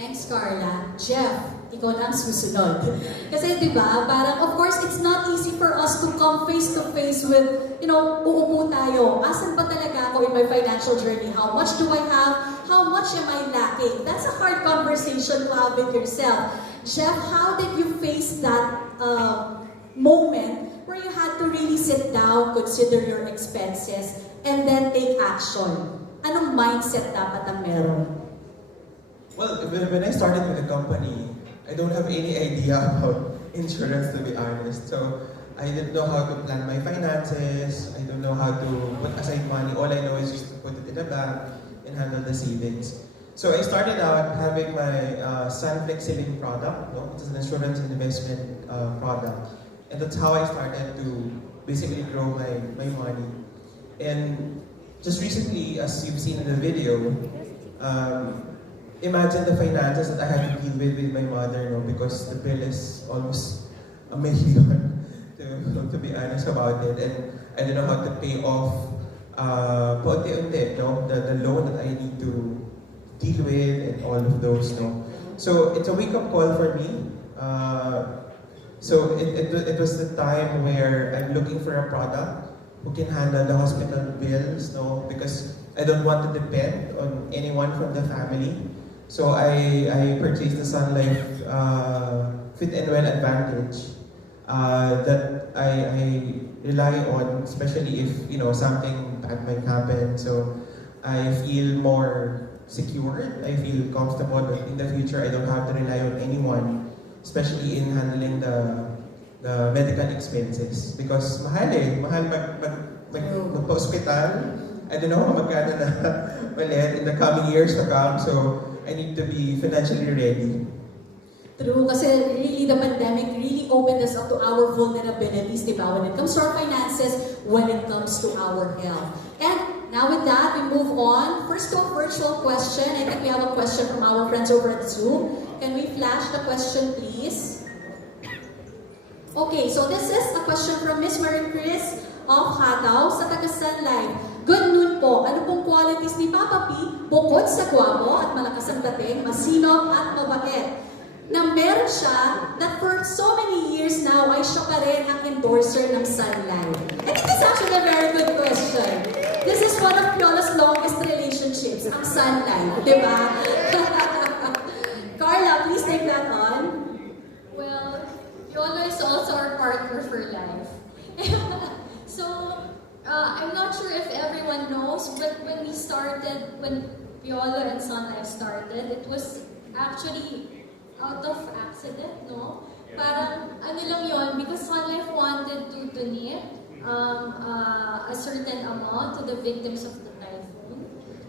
Thanks, Carla. Jeff, ikaw na ang susunod. Kasi di ba, parang of course, it's not easy for us to come face to face with, uupo tayo. Asan ba talaga ako in my financial journey? How much do I have? How much am I lacking? That's a hard conversation to have with yourself. Jeff, how did you face that moment where you had to really sit down, consider your expenses, and then take action? Anong mindset dapat ang meron? Well, when I started with the company, I don't have any idea about insurance, to be honest. So I didn't know how to plan my finances. I don't know how to put aside money. All I know is just to put it in a bank and handle the savings. So I started out having my sunlife saving product. No? It's an insurance and investment product. And that's how I started to basically grow my money. And just recently, as you've seen in the video, imagine the finances that I had to deal with my mother, because the bill is almost $1 million, to be honest about it. And I don't know how to pay off paunti-unti, the loan that I need to deal with and all of those. So it's a wake-up call for me. So it was the time where I'm looking for a product who can handle the hospital bills, because I don't want to depend on anyone from the family. So I purchased the sunlife Fit and Well Advantage that I rely on, especially if something bad might happen. So I feel more secured. I feel comfortable that in the future I don't have to rely on anyone, especially in handling the medical expenses. Because mahal magpa-hospital. I don't know how magkano na ulit in the coming years to come. So I need to be financially ready. True, kasi really the pandemic really opened us up to our vulnerabilities, di ba? When it comes to our finances, when it comes to our health. And now with that, we move on. First to a virtual question. I think we have a question from our friends over at Zoom. Can we flash the question, please? Okay, so this is a question from Miss Marie Chris of Hataw sa taga Sunlife. Good noon po. Ano pong qualities ni Papa P bukod sa gwapo at malakas ang dating, masinop at mabait? Na meron siya that for so many years now ay siya pa rin ang endorser ng Sunlife. And it is actually a very good question. This is one of Piolo's longest relationships, ang Sunlife, di ba? Carla, please take that on. Well, Piolo is also our partner for life. So, I'm not sure if everyone knows, but when Piolo and Sunlife started, it was actually out of accident, no? Parang, ano lang yun, because Sunlife wanted to donate a certain amount to the victims of the typhoon.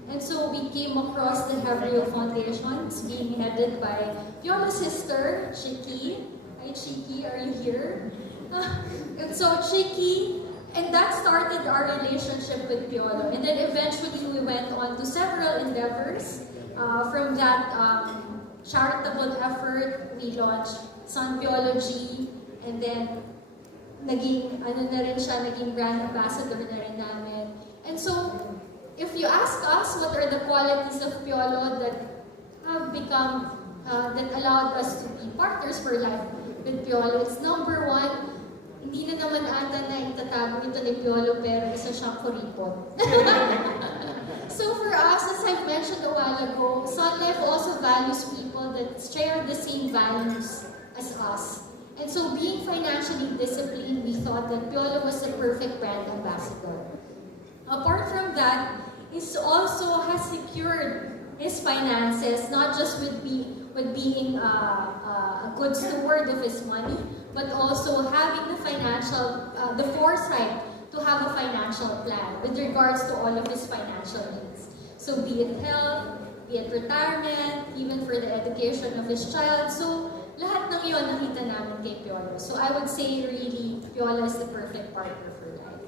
And so we came across the Hebrew Foundation. It's being headed by Piolo's sister, Chiki. Hi, Chiki, are you here? And so Chiki, and that started our relationship with Piolo. And then eventually we went on to several endeavors. From that charitable effort, we launched Sunpiology, and then naging brand ambassador na rin namin. And so, if you ask us what are the qualities of Piolo that have become, that allowed us to be partners for life with Piolo, it's number one, hindi na naman ata na itatago ito ni Piolo, pero isa siyang kuripot. So for us, as I mentioned a while ago, Sunlife also values people that share the same values as us. And so being financially disciplined, we thought that Piolo was the perfect brand ambassador. Apart from that, he also has secured his finances, not just with being a good steward of his money, but also having the foresight to have a financial plan with regards to all of his financial needs. So be it health, be it retirement, even for the education of his child. So lahat ng iyon nakita namin kay Piolo. So I would say really, Piolo is the perfect partner for life.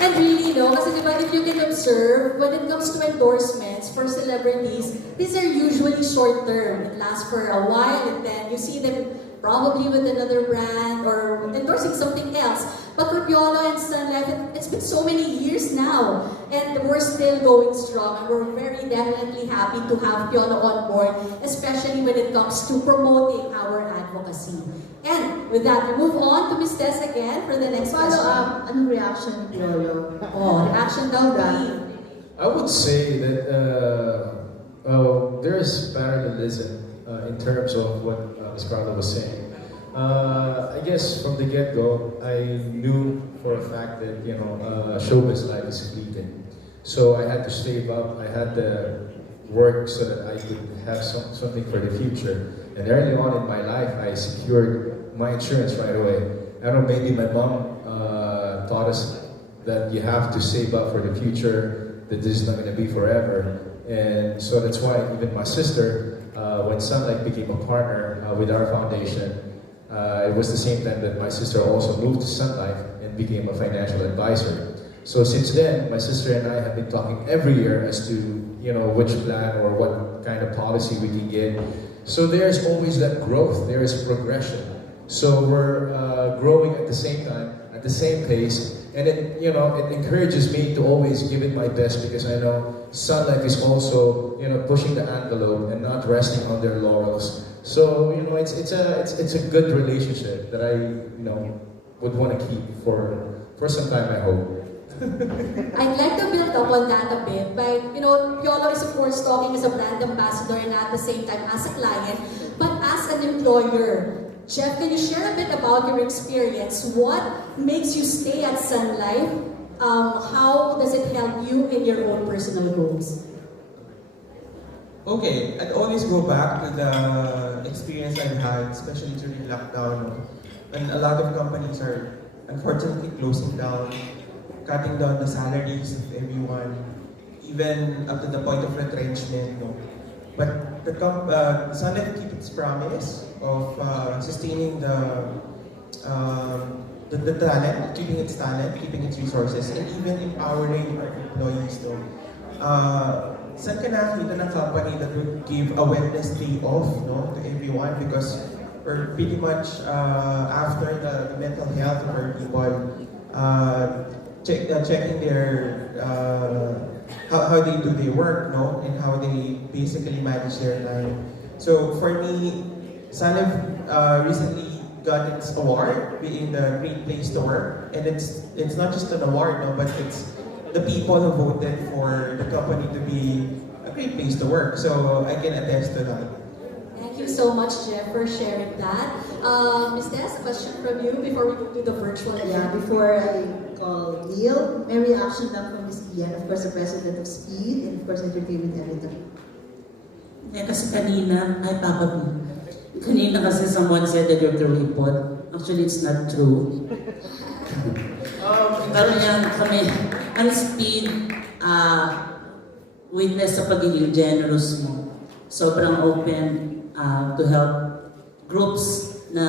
And really, kasi diba, if you can observe, when it comes to endorsements for celebrities, these are usually short-term. It lasts for a while, and then you see them probably with another brand or endorsing something else. But for Piolo and Sunlife, it's been so many years now, and we're still going strong, and we're very definitely happy to have Piolo on board, especially when it comes to promoting our advocacy. And with that, we move on to Ms. Tess again for the next Follow question. up, anong reaction ni Piolo? Oh, reaction daw, Lee. I would say that there is parallelism in terms of what Ms. Carla was saying. I guess from the get-go, I knew for a fact that showbiz life is fleeting. So I had to save up. I had to work so that I could have something for the future. And early on in my life, I secured my insurance right away. I don't know, maybe my mom taught us that you have to save up for the future, that this is not going to be forever. And so that's why even my sister, when Sunlife became a partner with our foundation, it was the same time that my sister also moved to Sunlife and became a financial advisor. So since then, my sister and I have been talking every year as to which plan or what kind of policy we can get. So there's always that growth, there is progression. So we're growing at the same time, at the same pace, and it encourages me to always give it my best, because I know Sunlife is also pushing the envelope and not resting on their laurels. So it's a good relationship that I would want to keep for some time, I hope. I'd like to build up on that a bit by, Piolo is of course talking as a brand ambassador and at the same time as a client, but as an employer. Jeff, can you share a bit about your experience? What makes you stay at Sunlife? How does it help you in your own personal goals? Okay, I'd always go back to the experience I've had, especially during lockdown, when a lot of companies are unfortunately closing down, cutting down the salaries of everyone, even up to the point of retrenchment. But Sunlife keep its promise of sustaining the talent, keeping its talent, keeping its resources, and even empowering our employees. Saan ka nakita ng company that would give a wellness day off to everyone, because we're pretty much after the mental health of our people, checking their how they do their work, and how they basically manage their time. So for me, Sunlife recently got its award being the Great Place to Work, and it's not just an award, but it's the people who voted for the company to be a great place to work. So I can attest to that. Thank you so much, Jeff, for sharing that. Ms. Des, a question from you before we go to the virtual. Yeah, before I call Neil, may reaction lang from Ms. Ian, of course, the president of SPEED, and of course, entertainment editor. Kasi kanina, Papa B. Kanina kasi someone said that you're the report. Actually, it's not true. Pero yan kami, ang SPEED, witness sa pagiging generous mo. Sobrang open to help groups na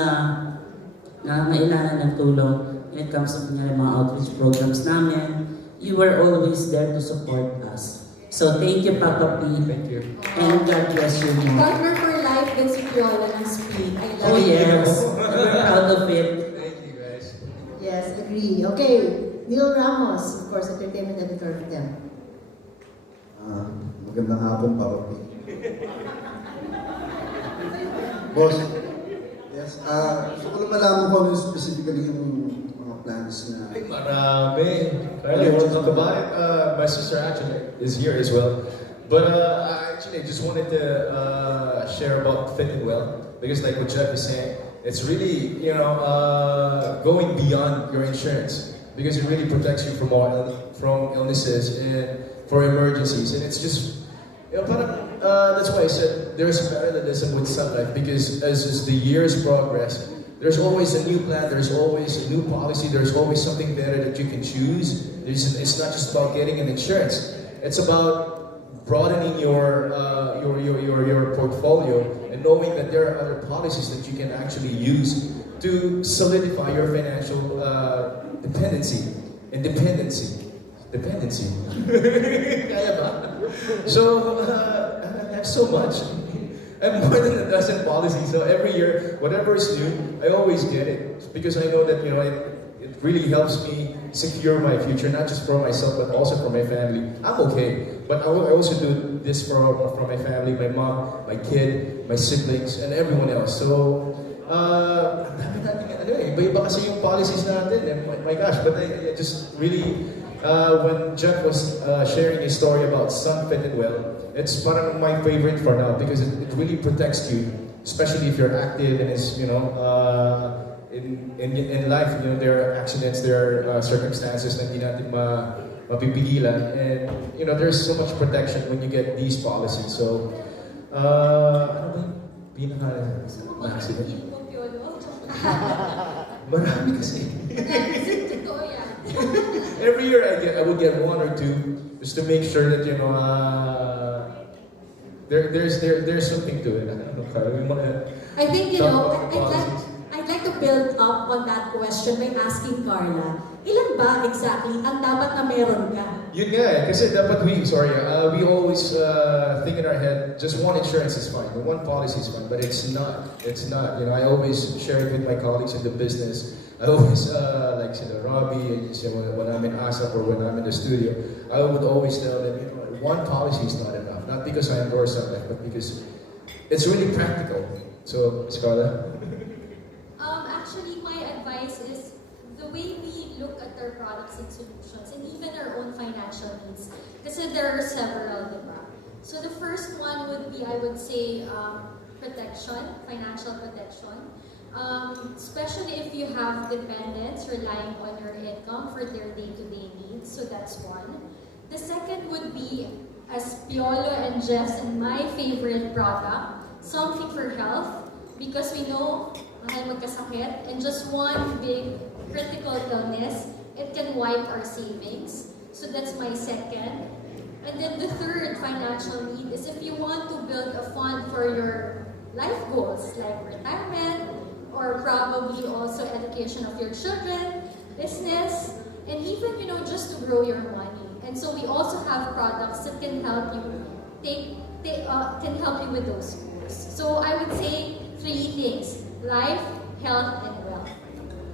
mailangan ng tulong when it comes to mga outreach programs namin. You were always there to support us. So thank you, Papa P. Thank you. And God bless you more. Partner for life din si Piolo ng Speed. I love Oh it. yes, we're proud of it. Thank you, guys. Yes, agree. Okay, Neil Ramos, of course, entertainment editor for them. Magandang hapon, Papa P. Boss, yes, gusto ko lang malaman kung ano specifically yung mga plans na... Ay, marami. Carly, we'll talk about it. My sister actually is here as well. But I just wanted to share about Fit and Well, because like what Jeff is saying, it's really, going beyond your insurance, because it really protects you from illnesses and for emergencies. And it's just, that's why I said there's parallelism with Sunlife, because as the years progress, there's always a new plan, there's always a new policy, there's always something better that you can choose. It's not just about getting an insurance, it's about broadening your portfolio and knowing that there are other policies that you can actually use to solidify your financial dependency. Kaya ba? So, I have so much. I have more than a dozen policies. So every year, whatever is new, I always get it. Because I know that, it really helps me secure my future, not just for myself, but also for my family. I'm okay, but I also do this for my family, my mom, my kid, my siblings, and everyone else. So, ang dami natin, iba-iba kasi yung policies natin, and my gosh, but I just really, when Jeff was sharing his story about Sun Fit and Well, it's parang my favorite for now because it really protects you, especially if you're active and is, you know, in life, you know, there are accidents, there are circumstances na hindi natin mapipigilan, and you know, there's so much protection when you get these policies. So, ano ba yung pinaka-accident? Marami kasi. Every year I would get one or two just to make sure that, you know, there's something to it. I don't know, Carl, we wanna I think, you know, talk about policies. I'd like to build up on that question by asking Carla, ilan ba exactly ang dapat na meron ka? Yun nga eh, kasi dapat we always think in our head, just one insurance is fine, one policy is fine, but it's not. You know, I always share it with my colleagues in the business. I always, like Robbie, when I'm in ASAP or when I'm in the studio, I would always tell them, you know, one policy is not enough. Not because I endorse sunlife, but because it's really practical. So, Scarlett? Actually, my advice is the way we look at our products and solutions and even our own financial needs. Kasi there are several, diba? So the first one would be, I would say, protection, financial protection. Especially if you have dependents relying on your income for their day-to-day needs. So that's one. The second would be, as Piolo and Jess and my favorite product, something for health, because we know mahal magkasakit, and just one big critical illness, it can wipe our savings. So that's my second. And then the third financial need is if you want to build a fund for your life goals, like retirement, or probably also education of your children, business, and even, you know, just to grow your money. And so we also have products that can help you with those goals. So I would say 3 things: life, health, and wealth.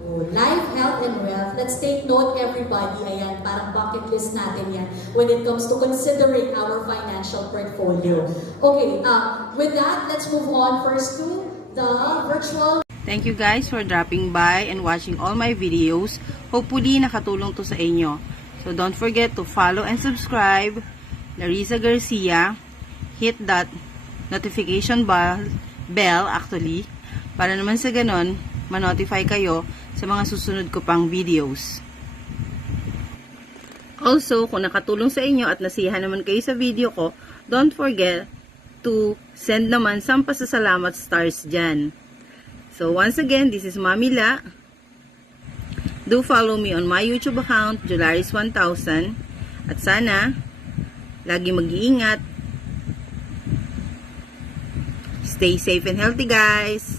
Oh, life, health, and wealth. Let's take note, everybody. Ayan, parang bucket list natin yan when it comes to considering our financial portfolio. Okay, with that, let's move on first to the virtual. Thank you guys for dropping by and watching all my videos. Hopefully, nakatulong to sa inyo. So don't forget to follow and subscribe. Larissa Garcia. Hit that notification bell actually, para naman sa ganon, ma-notify kayo sa mga susunod ko pang videos. Also, kung nakatulong sa inyo at nasiyahan naman kayo sa video ko, don't forget to send naman some pasasalamat stars dyan. So once again, this is Mami La. Do follow me on my YouTube account, Jularis1000. At sana, lagi mag-iingat. Stay safe and healthy, guys.